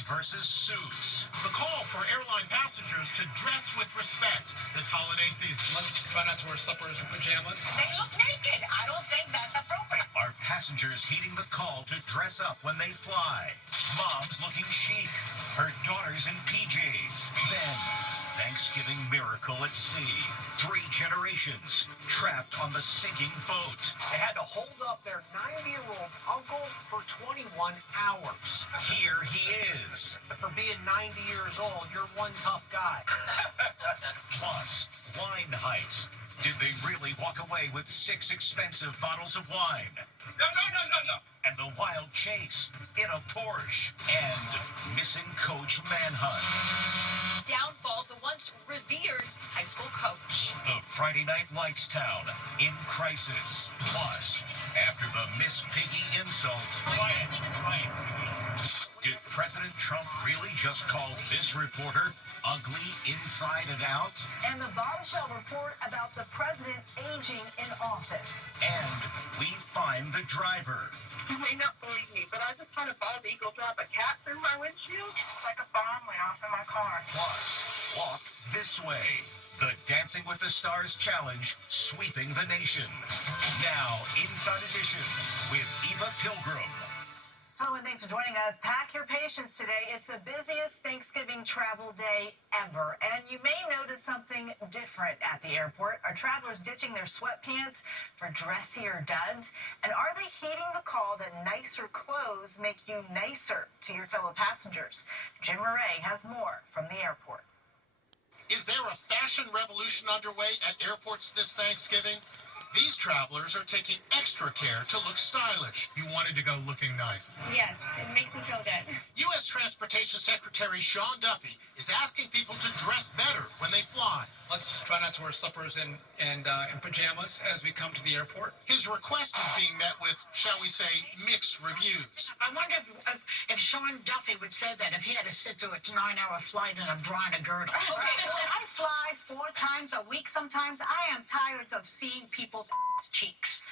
Dress versus Suits. The call for airline passengers to dress with respect this holiday season. Let's try not to wear slippers and pajamas. They look naked. I don't think that's appropriate. Are passengers heeding the call to dress up when they fly? Mom's looking chic. Her daughter's in PJs. Then, Thanksgiving miracle at sea. 3 generations trapped on the sinking boat. They had to hold up their 90-year-old uncle for 21 hours. Here he is. For being 90 years old, you're one tough guy. Plus, wine heist. Did they really walk away with 6 expensive bottles of wine? No. And the wild chase in a Porsche. And missing coach manhunt. Downfall of the once revered high school coach. The Friday Night Lights town in crisis. Plus, after the Miss Piggy insult, did President Trump really just call this reporter ugly inside and out? And the bombshell report about the president aging in office. And we find the driver. You may not believe me, but I just had a bald eagle drop a cat through my windshield. It's like a bomb went off in my car. Plus, walk this way. The Dancing with the Stars Challenge sweeping the nation. Now, Inside Edition with Eva Pilgrim. Hello and thanks for joining us. Pack your patience today. It's the busiest Thanksgiving travel day ever. And you may notice something different at the airport. Are travelers ditching their sweatpants for dressier duds? And are they heeding the call that nicer clothes make you nicer to your fellow passengers? Jim Murray has more from the airport. Is there a fashion revolution underway at airports this Thanksgiving? These travelers are taking extra care to look stylish. You wanted to go looking nice. Yes, it makes me feel good. U.S. Transportation Secretary Sean Duffy is asking people to dress better when they fly. Let's try not to wear slippers and pajamas as we come to the airport. His request is being met with, shall we say, mixed reviews. I wonder if Sean Duffy would say that if he had to sit through a 9-hour flight in a bra and a girdle. I fly 4 times a week sometimes. I am tired of seeing people's cheeks.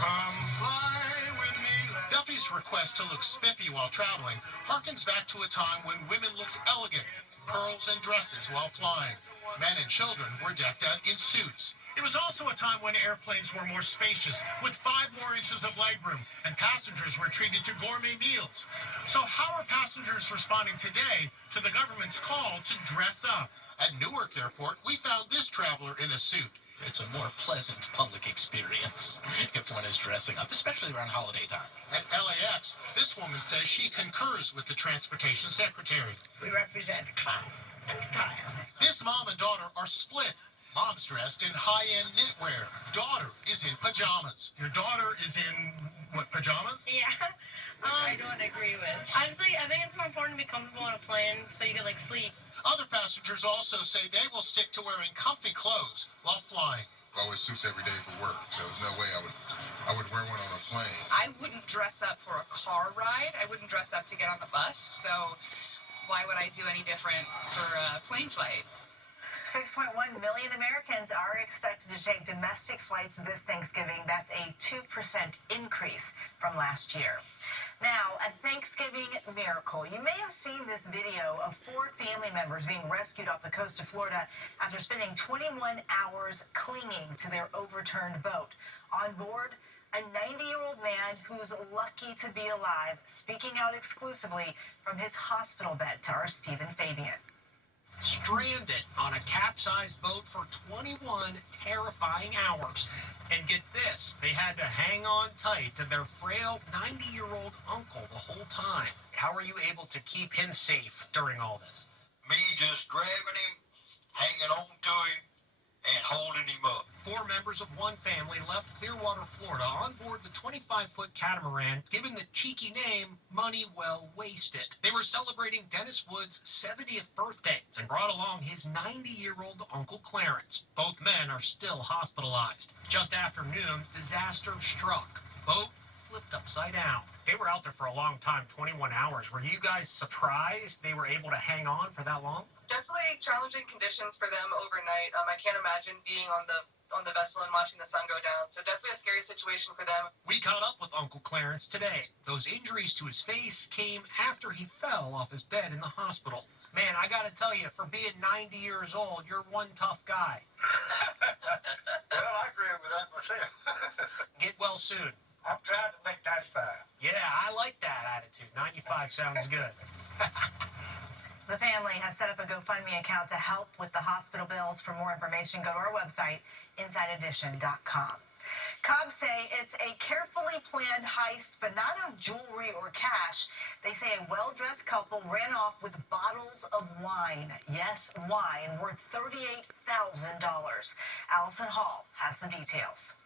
Come fly with me. Duffy's request to look spiffy while traveling harkens back to a time when women looked elegant in pearls and dresses while flying. Men and children were decked out in suits. It was also a time when airplanes were more spacious, with 5 more inches of legroom, and passengers were treated to gourmet meals. So how are passengers responding today to the government's call to dress up? At Newark Airport, we found this traveler in a suit. It's a more pleasant public experience if one is dressing up, especially around holiday time. At LAX, this woman says she concurs with the transportation secretary. We represent class and style. This mom and daughter are split. Mom's dressed in high-end knitwear. Daughter is in pajamas. Your daughter is in, what, pajamas? Yeah. I don't agree with. Honestly, I think it's more important to be comfortable on a plane so you can, sleep. Other passengers also say they will stick to wearing comfy clothes while flying. I wear suits every day for work, so there's no way I would wear one on a plane. I wouldn't dress up for a car ride. I wouldn't dress up to get on the bus. So why would I do any different for a plane flight? 6.1 million Americans are expected to take domestic flights this Thanksgiving. That's a 2% increase from last year. Now, a Thanksgiving miracle. You may have seen this video of 4 family members being rescued off the coast of Florida after spending 21 hours clinging to their overturned boat. On board, a 90-year-old man who's lucky to be alive, speaking out exclusively from his hospital bed to our Stephen Fabian. Stranded on a capsized boat for 21 terrifying hours. And get this, they had to hang on tight to their frail 90-year-old uncle the whole time. How are you able to keep him safe during all this? Me just grabbing him, hanging on to him, and holding him up. 4 members of one family left Clearwater, Florida on board the 25-foot catamaran, given the cheeky name Money Well Wasted. They were celebrating Dennis Wood's 70th birthday and brought along his 90-year-old Uncle Clarence. Both men are still hospitalized. Just after noon, disaster struck. Boat flipped upside down. They were out there for a long time, 21 hours. Were you guys surprised they were able to hang on for that long? Definitely challenging conditions for them overnight. I can't imagine being on the on the vessel and watching the sun go down. So definitely a scary situation for them. We caught up with Uncle Clarence today. Those injuries to his face came after he fell off his bed in the hospital. Man, I gotta tell you, for being 90 years old, you're one tough guy. Well, I agree with that myself. Get well soon. I'm trying to make 95. Yeah, I like that attitude. 95 sounds good. The family has set up a GoFundMe account to help with the hospital bills. For more information, go to our website, InsideEdition.com. Cops say it's a carefully planned heist, but not of jewelry or cash. They say a well-dressed couple ran off with bottles of wine. Yes, wine worth $38,000. Allison Hall has the details.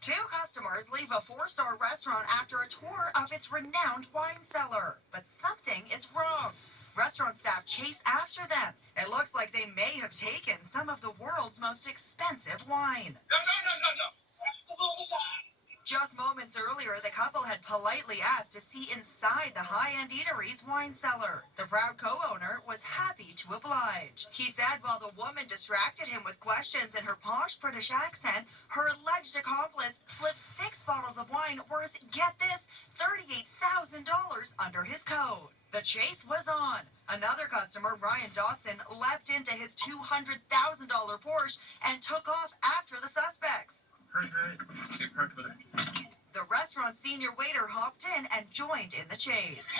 Two customers leave a four-star restaurant after a tour of its renowned wine cellar. But something is wrong. Restaurant staff chase after them. It looks like they may have taken some of the world's most expensive wine. No. Just moments earlier, the couple had politely asked to see inside the high-end eatery's wine cellar. The proud co-owner was happy to oblige. He said while the woman distracted him with questions in her posh British accent, her alleged accomplice slipped 6 bottles of wine worth, get this, $38,000 under his coat. The chase was on. Another customer, Ryan Dotson, leapt into his $200,000 Porsche and took off after the suspects. The restaurant's senior waiter hopped in and joined in the chase.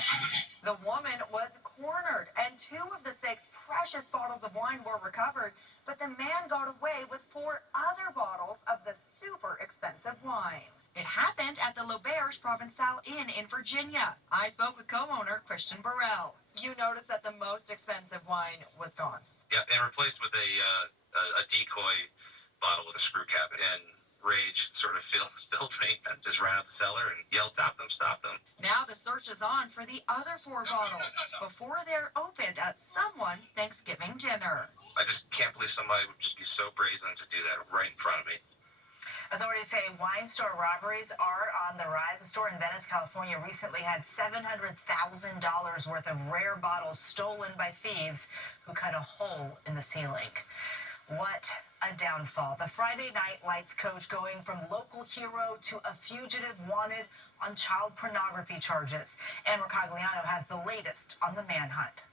The woman was cornered, and 2 of the 6 precious bottles of wine were recovered, but the man got away with 4 other bottles of the super expensive wine. It happened at the L'Auberge Provençal Inn in Virginia. I spoke with co-owner Christian Burrell. You noticed that the most expensive wine was gone. Yeah, and replaced with a decoy bottle with a screw cap, and rage sort of filled me and just ran out the cellar and yelled, stop them. Now the search is on for the other 4 bottles before they're opened at someone's Thanksgiving dinner. I just can't believe somebody would just be so brazen to do that right in front of me. Authorities say wine store robberies are on the rise. A store in Venice, California recently had $700,000 worth of rare bottles stolen by thieves who cut a hole in the ceiling. What a downfall. The Friday Night Lights coach going from local hero to a fugitive wanted on child pornography charges. Ann Mercogliano has the latest on the manhunt.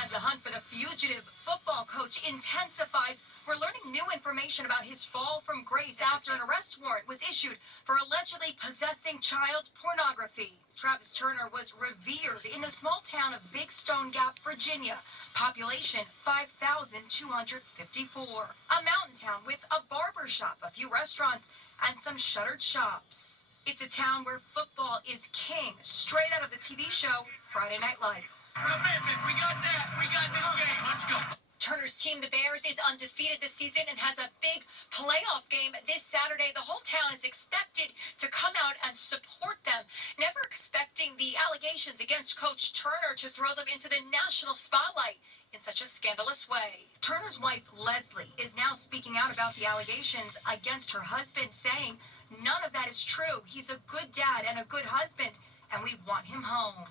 As the hunt for the fugitive football coach intensifies, we're learning new information about his fall from grace after an arrest warrant was issued for allegedly possessing child pornography. Travis Turner was revered in the small town of Big Stone Gap, Virginia. Population 5,254. A mountain town with a barber shop, a few restaurants, and some shuttered shops. It's a town where football is king, straight out of the TV show Friday Night Lights. We got that. We got this game. Let's go. Turner's team, the Bears, is undefeated this season and has a big playoff game this Saturday. The whole town is expected to come out and support them, never expecting the allegations against Coach Turner to throw them into the national spotlight in such a scandalous way. Turner's wife, Leslie, is now speaking out about the allegations against her husband, saying none of that is true. He's a good dad and a good husband, and we want him home.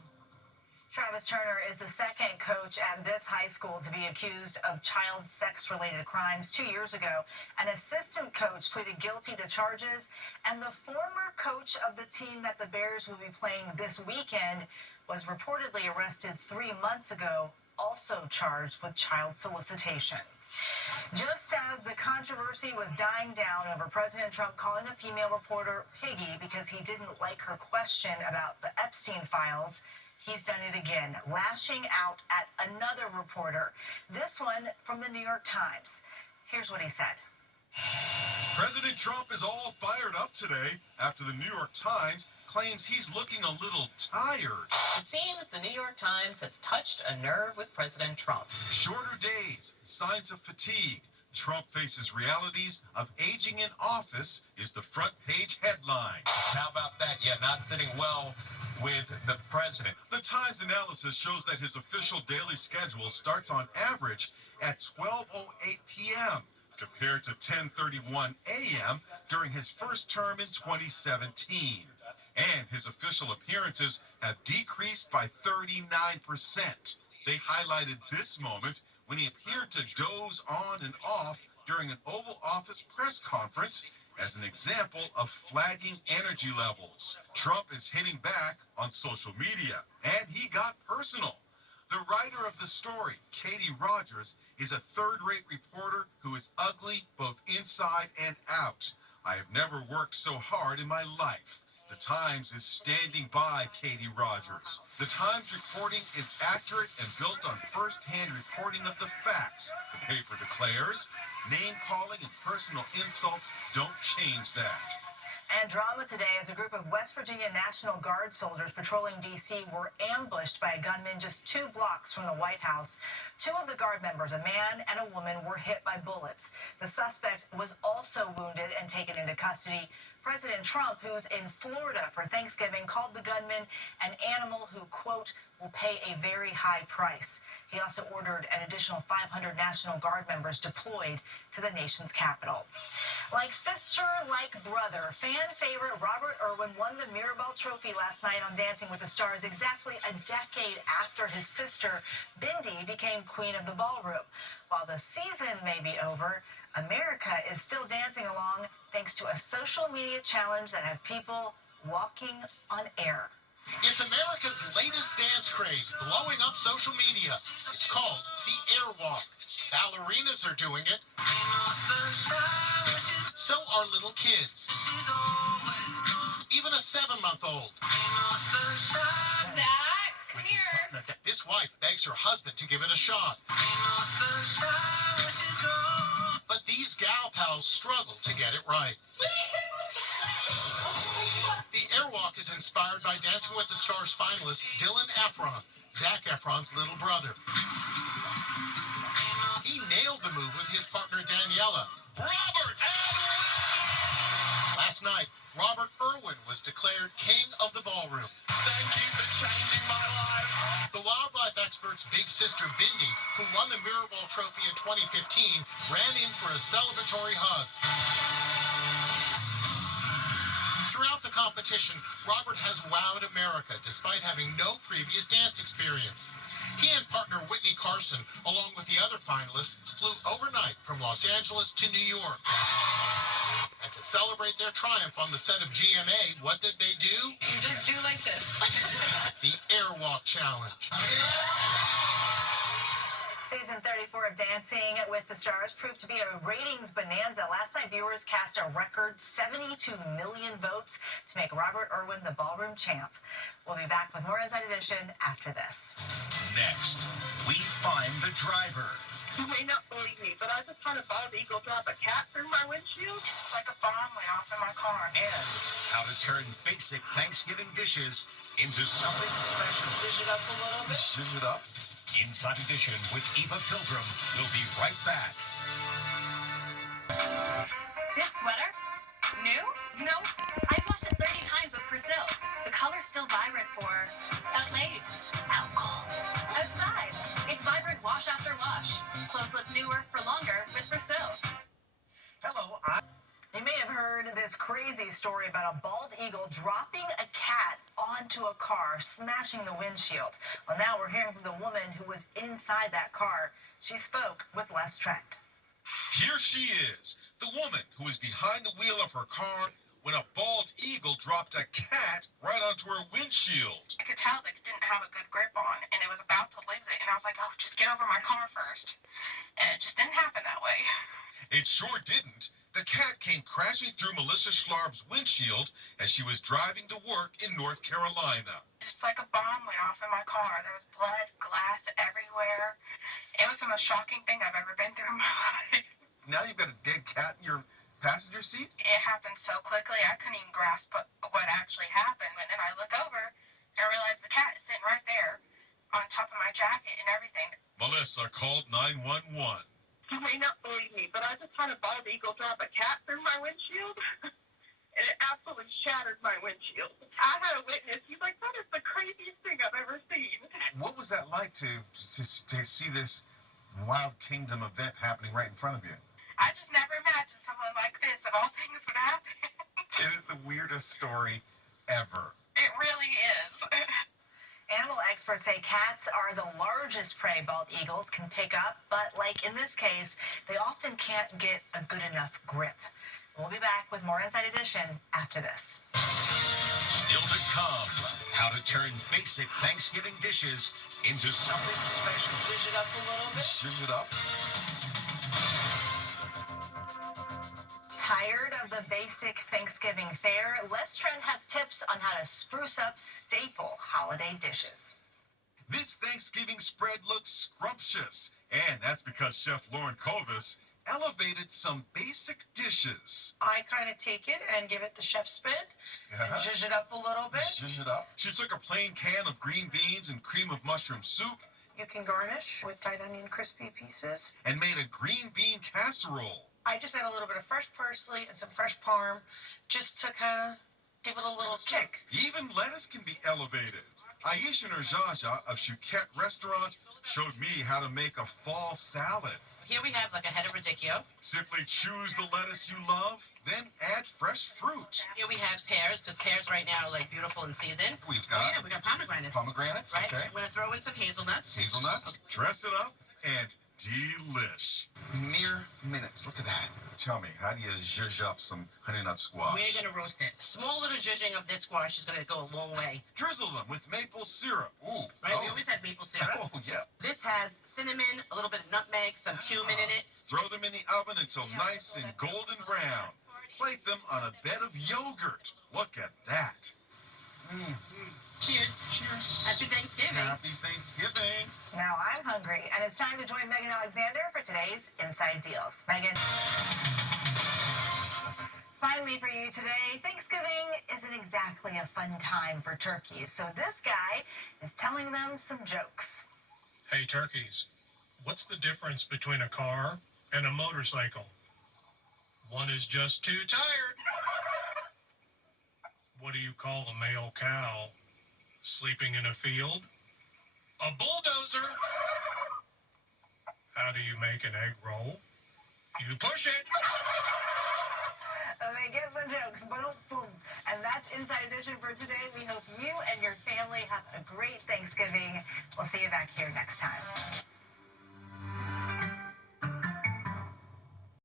Travis Turner is the second coach at this high school to be accused of child sex-related crimes. 2 years ago, an assistant coach pleaded guilty to charges, and the former coach of the team that the Bears will be playing this weekend was reportedly arrested 3 months ago, also charged with child solicitation. Just as the controversy was dying down over President Trump calling a female reporter piggy because he didn't like her question about the Epstein files, he's done it again, lashing out at another reporter, this one from the New York Times. Here's what he said. President Trump is all fired up today after the New York Times claims he's looking a little tired. It seems the New York Times has touched a nerve with President Trump. Shorter days, signs of fatigue. Trump faces realities of aging in office is the front page headline. How about that? Yeah, not sitting well with the president. The Times analysis shows that his official daily schedule starts on average at 12:08 p.m. compared to 10:31 a.m. during his first term in 2017. And his official appearances have decreased by 39%. They highlighted this moment when he appeared to doze on and off during an Oval Office press conference as an example of flagging energy levels. Trump is hitting back on social media, and he got personal. The writer of the story, Katie Rogers, is a third-rate reporter who is ugly both inside and out. I have never worked so hard in my life. The Times is standing by Katie Rogers. The Times reporting is accurate and built on first-hand reporting of the facts, the paper declares. Name-calling and personal insults don't change that. And drama today as a group of West Virginia National Guard soldiers patrolling D.C. were ambushed by a gunman just 2 blocks from the White House. 2 of the Guard members, a man and a woman, were hit by bullets. The suspect was also wounded and taken into custody. President Trump, who's in Florida for Thanksgiving, called the gunman an animal who, quote, will pay a very high price. He also ordered an additional 500 National Guard members deployed to the nation's capital. Like sister, like brother, fan favorite Robert Irwin won the Mirabelle Trophy last night on Dancing with the Stars, exactly a decade after his sister, Bindi, became queen of the ballroom. While the season may be over, America is still dancing along thanks to a social media challenge that has people walking on air. It's America's latest dance craze, blowing up social media. It's called the Air Walk. Ballerinas are doing it. So are little kids. Even a 7-month-old. Zach, come here. His wife begs her husband to give it a shot. But these gal pals struggle to get it right. The Air Walk is inspired by Dancing with the Stars finalist Dylan Efron, Zac Efron's little brother. He nailed the move with his partner Daniela. Robert! Last night, Robert Irwin was declared king of the ballroom. Thank you for changing my life. The wildlife expert's big sister Bindi, who won the Mirabelle Trophy in 2015, ran in for a celebratory hug. Throughout the competition, Robert has wowed America despite having no previous dance experience. He and partner Whitney Carson, along with the other finalists, flew overnight from Los Angeles to New York. And to celebrate their triumph on the set of GMA, what did they do? You just do like this. The Air Walk Challenge. Season 34 of Dancing with the Stars proved to be a ratings bonanza. Last night, viewers cast a record 72 million votes to make Robert Irwin the ballroom champ. We'll be back with more Inside Edition after this. Next, we find the driver. You may not believe me, but I just had a bald eagle drop a cat through my windshield. It's like a bomb went off in my car. And how to turn basic Thanksgiving dishes into something special. Dish it up a little bit. Dish it up. Inside Edition with Eva Pilgrim. We'll be right back. This sweater? New? No. I've washed it 30 times with Persil. The color's still vibrant for out late. Out cold. Outside. It's vibrant wash after wash. Clothes look newer for longer with Persil. Hello, You may have heard this crazy story about a bald eagle dropping a cat onto a car, smashing the windshield. Well, now we're hearing from the woman who was inside that car. She spoke with Les Trent. Here she is, the woman who was behind the wheel of her car when a bald eagle dropped a cat right onto her windshield. I could tell that it didn't have a good grip on, and it was about to lose it. And I was like, oh, just get over my car first. And it just didn't happen that way. It sure didn't. The cat came crashing through Melissa Schlarb's windshield as she was driving to work in North Carolina. Just like a bomb went off in my car. There was blood, glass everywhere. It was the most shocking thing I've ever been through in my life. Now you've got a dead cat in your passenger seat? It happened so quickly, I couldn't even grasp what actually happened. And then I look over and I realize the cat is sitting right there on top of my jacket and everything. Melissa called 911. You may not believe me, but I just had a bald eagle drop a cat through my windshield. And it absolutely shattered my windshield. I had a witness. He's like, that is the craziest thing I've ever seen. What was that like to see this Wild Kingdom event happening right in front of you? I just never imagined someone like this, of all things, would happen. It is the weirdest story ever. It really is. Animal experts say cats are the largest prey bald eagles can pick up, but like in this case, they often can't get a good enough grip. We'll be back with more Inside Edition after this. Still to come, how to turn basic Thanksgiving dishes into something special. Zhuzh it up a little bit. Zhuzh it up. Tired of the basic Thanksgiving fare? Les Trent has tips on how to spruce up staple holiday dishes. This Thanksgiving spread looks scrumptious, and that's because Chef Lauren Kovis elevated some basic dishes. I kind of take it and give it the chef spin and zhuzh it up a little bit. Zhuzh it up. She took a plain can of green beans and cream of mushroom soup. You can garnish with tight onion crispy pieces. And made a green bean casserole. I just add a little bit of fresh parsley and some fresh parm just to kind of give it a little kick. Even lettuce can be elevated. Aisha Nerjaja of Chouquette Restaurant showed me how to make a fall salad. Here we have like a head of radicchio. Simply choose the lettuce you love, then add fresh fruit. Here we have pears, because pears right now are like beautiful in season. We've got we got pomegranates. pomegranates, Right? okay. I'm going to throw in some hazelnuts. Hazelnuts, dress it up, and delish. Mere minutes, look at that. Tell me, how do you zhuzh up some honey nut squash? We're going to roast it. Small little zhuzhing of this squash is going to go a long way. Drizzle them with maple syrup. Ooh. Right? We always have maple syrup. Oh, yeah. This has cinnamon, a little bit of nutmeg, some cumin in it. Throw them in the oven until nice and golden brown. Plate them on a bed of yogurt. Look at that. Cheers. Cheers. Happy Thanksgiving. Happy Thanksgiving. Now I'm hungry, and it's time to join Megan Alexander for today's Inside Deals. Megan. Finally for you today, Thanksgiving isn't exactly a fun time for turkeys, so this guy is telling them some jokes. Hey, turkeys, what's the difference between a car and a motorcycle? One is just too tired. What do you call a male cow sleeping in a field? A bulldozer. How do you make an egg roll? You push it. They get the jokes, boom, boom. And that's Inside Edition for today. We hope you and your family have a great Thanksgiving. We'll see you back here next time.